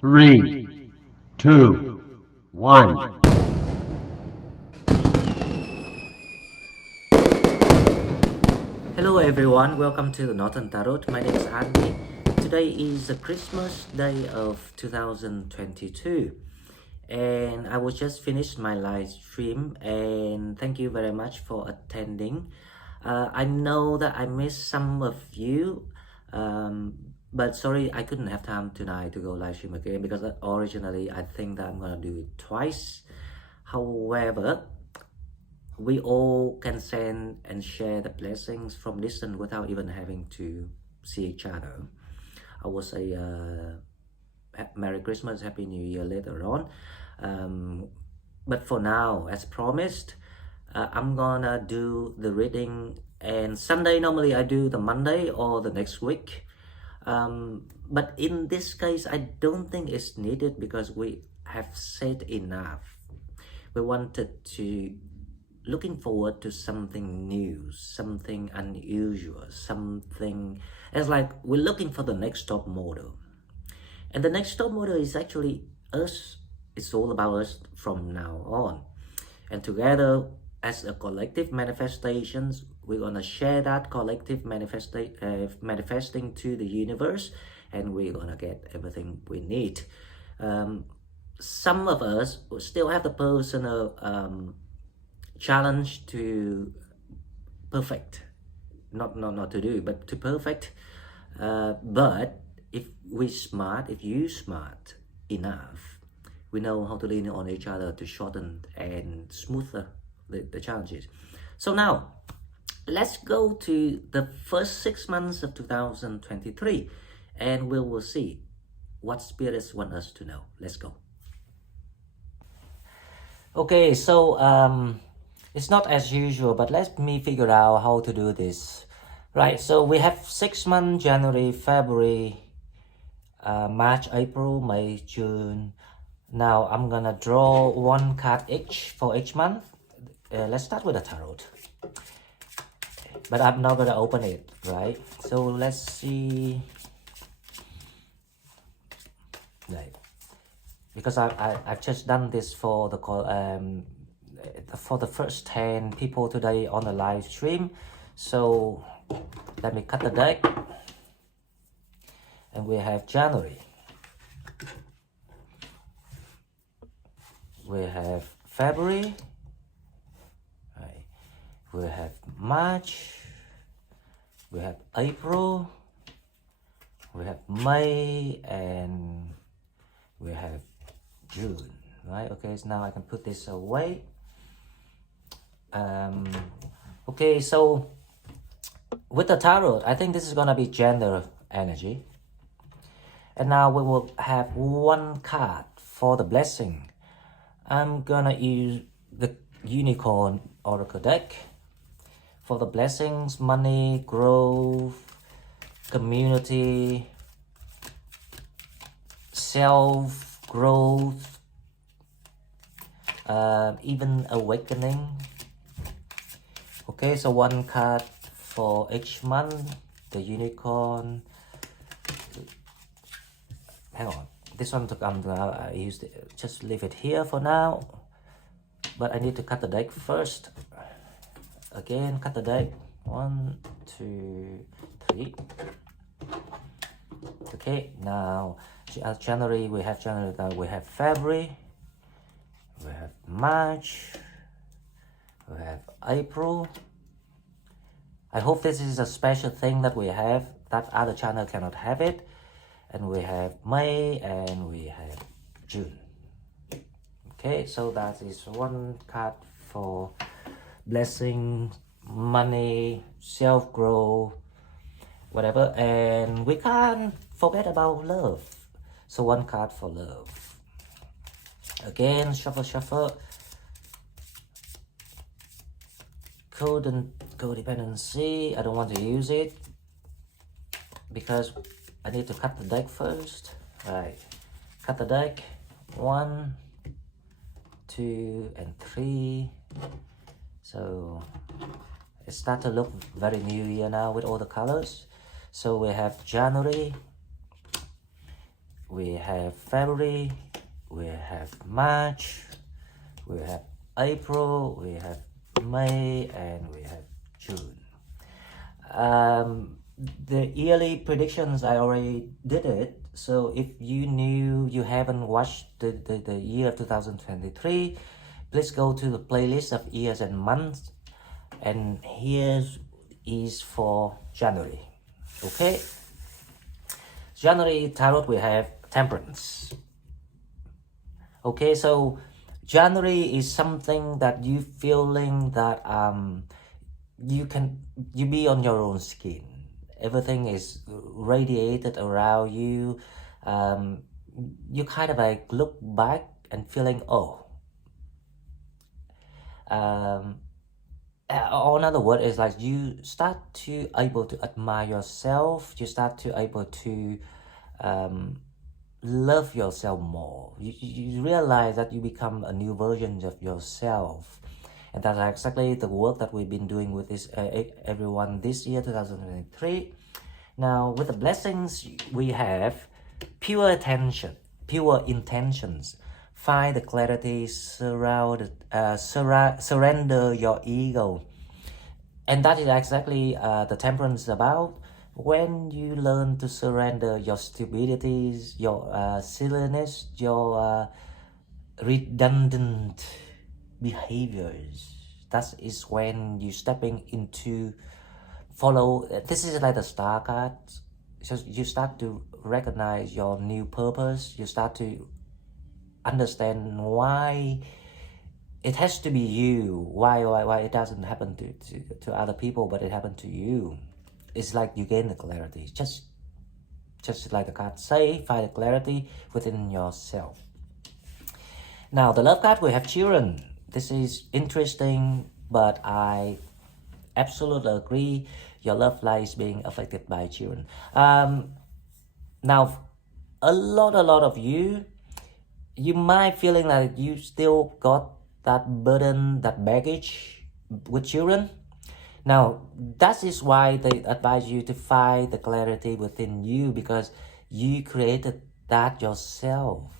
Three, two, one. Hello everyone, welcome to the Northern Tarot. My name is Andy. Today is the Christmas day of 2022 and I was just finished my live stream and thank you very much for attending. I know that I missed some of you, but sorry I couldn't have time tonight to go live stream again because originally I think that I'm gonna do it twice. However, we all can send and share the blessings from distance without even having to see each other. I will say Merry Christmas, Happy New Year later on. But for now, as promised, I'm gonna do the reading, and Sunday normally I do the Monday or the next week. But in this case, I don't think it's needed because we have said enough. We wanted to looking forward to something new, something unusual, something. It's like we're looking for the next top model, and the next top model is actually us. It's all about us from now on, and together as a collective manifestations, we're gonna share that collective manifesting to the universe, and we're gonna get everything we need. Some of us will still have the personal challenge to perfect, not to do, but to perfect. But if you smart enough, we know how to lean on each other to shorten and smoother the challenges. So now, let's go to the first 6 months of 2023, and we will see what spirits want us to know. Let's go. Okay, so it's not as usual, but let me figure out how to do this. Right, so we have 6 months, January, February, March, April, May, June. Now I'm gonna draw one card each for each month. Let's start with the tarot. But I'm not gonna open it, right? So let's see. Right. Because I've just done this for the first 10 people today on the live stream. So let me cut the deck, and we have January, we have February, right. We have March, we have April, we have May, and we have June, right? Okay, so now I can put this away. Okay, so with the tarot, I think this is gonna be gender energy, and now we will have one card for the blessing. I'm gonna use the unicorn oracle deck for the blessings: money, growth, community, self growth, even awakening. Okay, so one card for each month. The unicorn. Hang on, this one took. I used it. Just leave it here for now. But I need to cut the deck first. Again, cut the deck. 1, 2, 3. Okay, now January, we have January. Now we have February. We have March. We have April. I hope this is a special thing that we have, that other channel cannot have it. And we have May, and we have June. Okay, so that is one card for blessing, money, self-growth, whatever. And we can't forget about love. So one card for love. Again, shuffle. Codependency. I don't want to use it because I need to cut the deck first. Right, cut the deck. 1, 2, and 3. So it starts to look very new year now with all the colors. So we have January, we have February, we have March, we have April, we have May, and we have June. The yearly predictions, I already did it. So if you haven't watched the year of 2023, please go to the playlist of years and months. And here is for January. Okay. January tarot, we have Temperance. Okay, so January is something that you feeling that you be on your own skin. Everything is radiated around you. You kind of like look back and feeling, oh. Another word is like you start to able to admire yourself. You start to able to love yourself more. You realize that you become a new version of yourself. And that's exactly the work that we've been doing with this everyone this year, 2023. Now, with the blessings, we have pure attention, pure intentions. Find the clarity, surrender your ego. And that is exactly the Temperance is about. When you learn to surrender your stupidities, your silliness, your redundant behaviors, that is when you stepping into follow. This is like the star card. So you start to recognize your new purpose. You start to understand why it has to be you. Why it doesn't happen to other people, but it happened to you. It's like you gain the clarity. Just like the card say, find the clarity within yourself. Now the love card, we have children. This is interesting, but I absolutely agree. Your love life is being affected by children. Now, a lot of you might feeling like you still got that burden, that baggage with children. Now, that is why they advise you to find the clarity within you, because you created that yourself.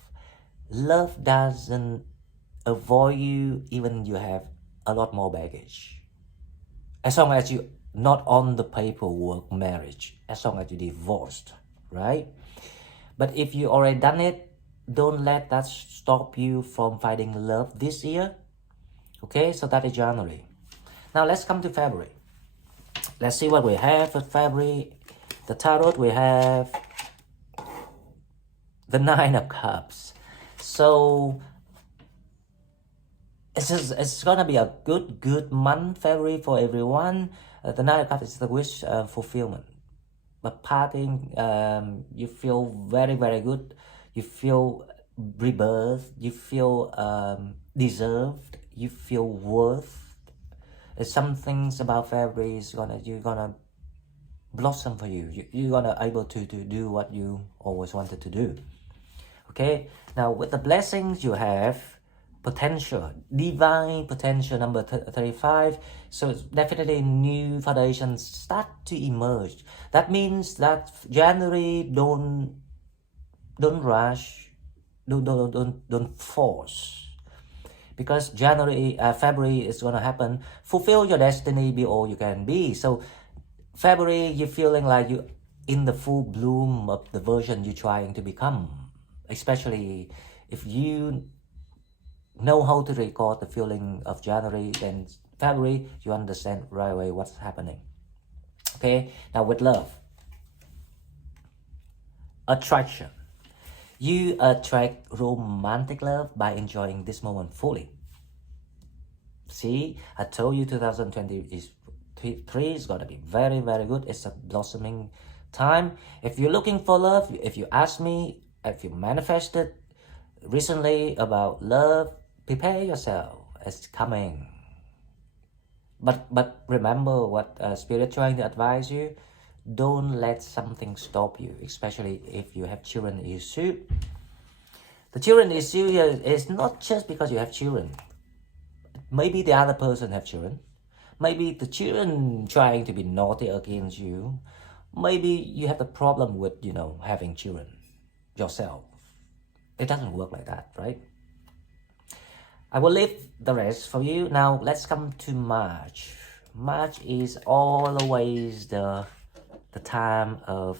Love doesn't avoid you even you have a lot more baggage. As long as you not on the paperwork marriage, as long as you divorced, right? But if you already done it, don't let that stop you from finding love this year. Okay, so that is January. Now let's come to February. Let's see what we have for February. The tarot, we have the Nine of Cups. So it's gonna be a good month, February, for everyone. The Nine of Cups is the wish fulfillment. But parting, you feel very good. You feel rebirth. You feel deserved. You feel worth. Some things about February is you're gonna blossom for you. You're gonna able to do what you always wanted to do. Okay. Now with the blessings, you have potential, divine potential, number 35. So definitely new foundations start to emerge. That means that January, don't rush, don't force. Because February is gonna happen. Fulfill your destiny, be all you can be. So February, you're feeling like you in the full bloom of the version you're trying to become. Especially if you know how to record the feeling of January, then February, you understand right away what's happening. Okay, now with love. Attraction. You attract romantic love by enjoying this moment fully. See, I told you 2023 is gonna be very good. It's a blossoming time. If you're looking for love, if you ask me, if you manifested recently about love, prepare yourself. It's coming. But remember what Spirit trying to advise you. Don't let something stop you, especially if you have children issue. The children issue here is not just because you have children. Maybe the other person have children. Maybe the children trying to be naughty against you. Maybe you have the problem with, having children. yourself. It doesn't work like that, right? I will leave the rest for you. Now let's come to March. March is always the time of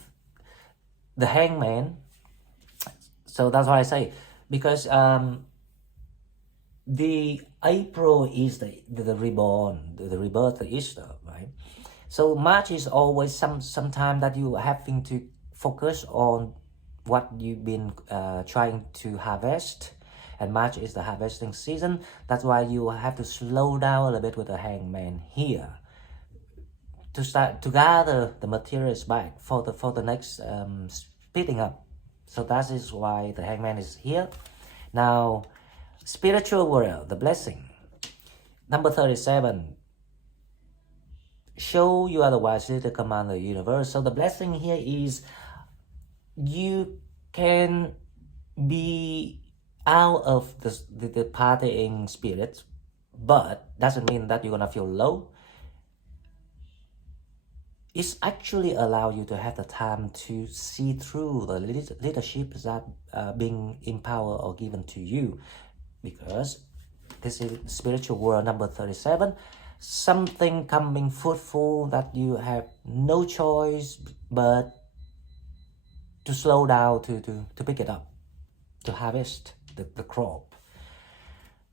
the hangman. So that's why I say, because the April is the reborn, the rebirth, the Easter, right? So March is always some time that you are having to focus on what you've been trying to harvest, and March is the harvesting season. That's why you have to slow down a little bit with the hangman here to start to gather the materials back for the next speeding up. So that is why the hangman is here. Now, spiritual world, the blessing. Number 37. Show you are the wise to command the universe. So the blessing here is you can be out of the partying spirit, but doesn't mean that you're gonna feel low. It's actually allow you to have the time to see through the leadership that being empowered or given to you, because this is spiritual world number 37. Something coming fruitful that you have no choice but to slow down to pick it up, to harvest the crop.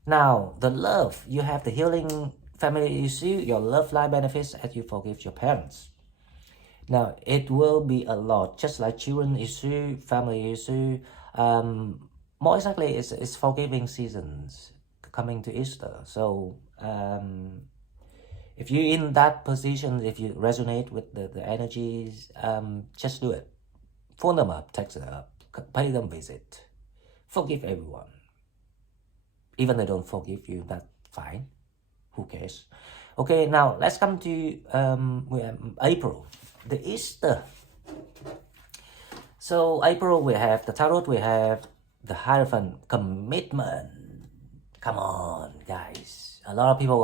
Now, the love, you have the healing family issue, your love life benefits as you forgive your parents. Now, it will be a lot, just like children issue, family issue. More exactly, it's forgiving seasons coming to Easter. So, if you're in that position, if you resonate with the energies, just do it. Phone them up, text them up, pay them visit. Forgive everyone. Even they don't forgive you, that's fine. Who cares? Okay, now let's come to April, the Easter. So April, we have the Tarot, we have the Hierophant, commitment. Come on, guys. A lot of people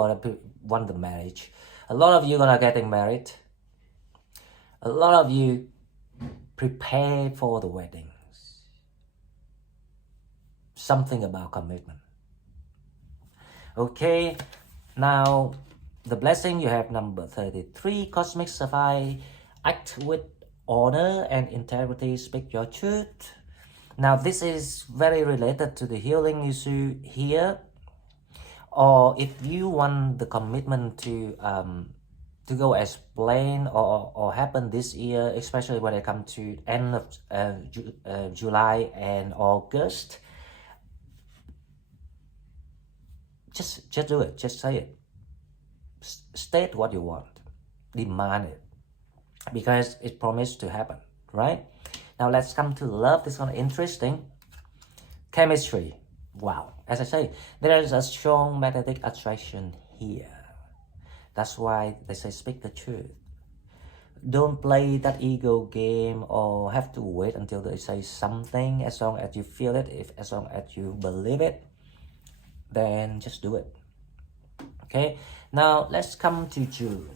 want the marriage. A lot of you gonna getting married. A lot of you prepare for the weddings. Something about commitment. Okay, now the blessing, you have number 33, Cosmic Sapphire. Act with honor and integrity, speak your truth. Now this is very related to the healing issue here. Or if you want the commitment to go as planned or happen this year, especially when it comes to end of July and August, just do it, just say it. State what you want, demand it, because it promised to happen, right? Now let's come to love. This one interesting. Chemistry. Wow, as I say, there is a strong magnetic attraction here. That's why they say speak the truth. Don't play that ego game or have to wait until they say something. As long as you feel it, as long as you believe it, then just do it. Okay, now let's come to June.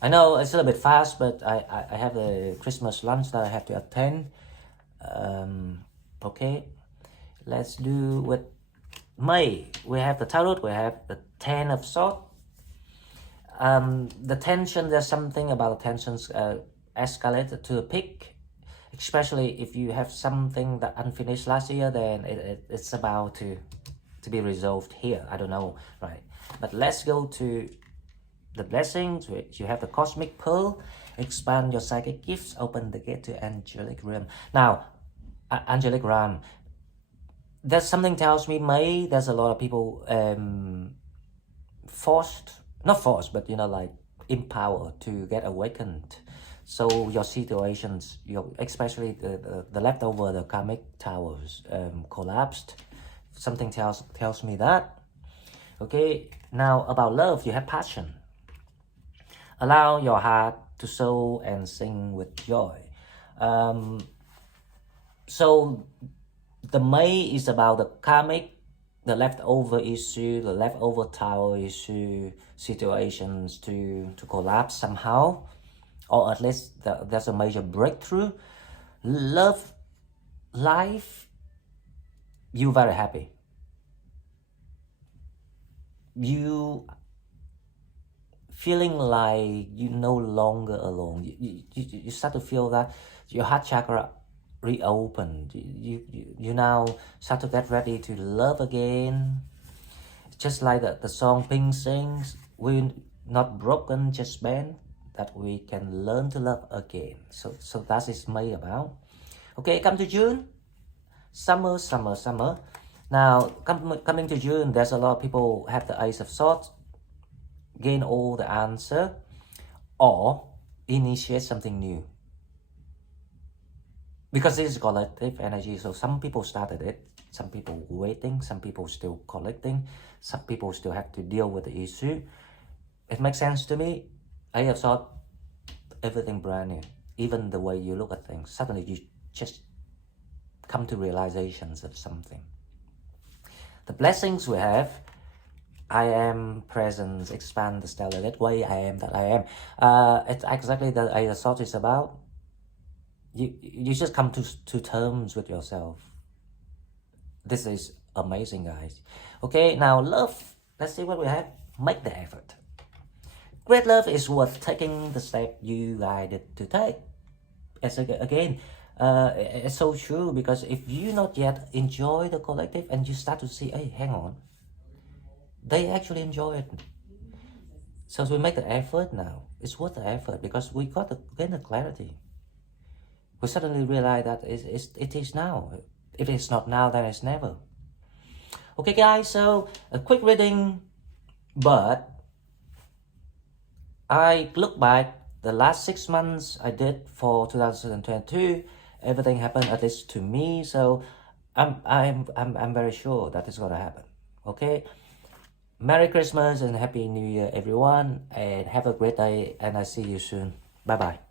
I know it's a little bit fast, but I have the Christmas lunch that I have to attend. Okay, let's do with May. We have the Tarot, we have the Ten of Swords. The tension, there's something about tensions escalated to a peak, especially if you have something that unfinished last year, then it's about to be resolved here. I don't know, right? But let's go to the blessings, which you have the Cosmic Pearl. Expand your psychic gifts, open the gate to angelic realm. Now, angelic realm, there's something tells me May, there's a lot of people not forced, but like empowered to get awakened. So your situations, especially the leftover, the karmic towers collapsed. Something tells me that. Okay, now about love, you have passion. Allow your heart to soar and sing with joy. So the May is about the karmic, the leftover issue, the leftover tower issue, situations to collapse somehow, or at least there's a major breakthrough. Love life, you very happy. You feeling like you no longer alone. You start to feel that your heart chakra reopened. You now start to get ready to love again. Just like the song Pink sings, we're not broken, just bent, that we can learn to love again. So that is made about. Okay, come to June. Summer. Now, coming to June, there's a lot of people have the Ace of Swords, gain all the answer, or initiate something new. Because this is collective energy, so some people started it, some people waiting, some people still collecting, some people still have to deal with the issue. It makes sense to me. I have thought everything brand new, even the way you look at things. Suddenly you just come to realizations of something. The blessings we have, I am presence, expand the stellar gateway, I am that I am. It's exactly that I thought it's about. You just come to terms with yourself. This is amazing, guys. Okay, now love. Let's see what we have. Make the effort. Great love is worth taking the step you guided to take. As again, it's so true, because if you not yet enjoy the collective and you start to see, hey, hang on, they actually enjoy it. So we make the effort now. It's worth the effort, because we got to gain the clarity. We suddenly realize that it is now. If it's not now, then it's never. Okay, guys, so a quick reading, but I look back the last 6 months I did for 2022. Everything happened, at least to me. So I'm very sure that it's gonna happen. Okay. Merry Christmas and Happy New Year, everyone, and have a great day. And I see you soon. Bye bye.